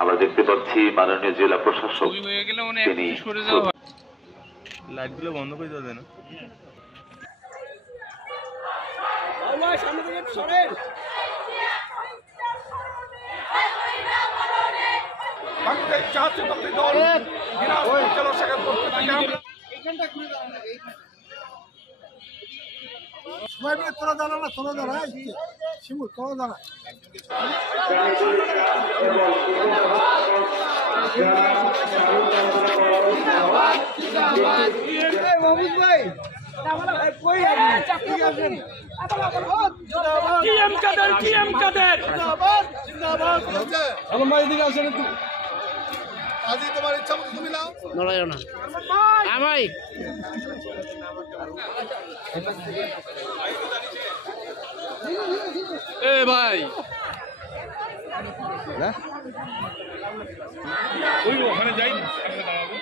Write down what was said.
আমরা দেখতে পাচ্ছি মাননীয় জেলা প্রশাসক তিনি লাইটগুলো বন্ধ করে দেওয়া যায় না। তোরা দাঁড়া না, তোরা দাঁড়া শিমুল, তোরা দাঁড়া। আজই তোমার ইচ্ছা মতো তুমি নাও, নড়াইও না আমাই। এ ভাই ওই ওখানে যাই, দাঁড়াবো।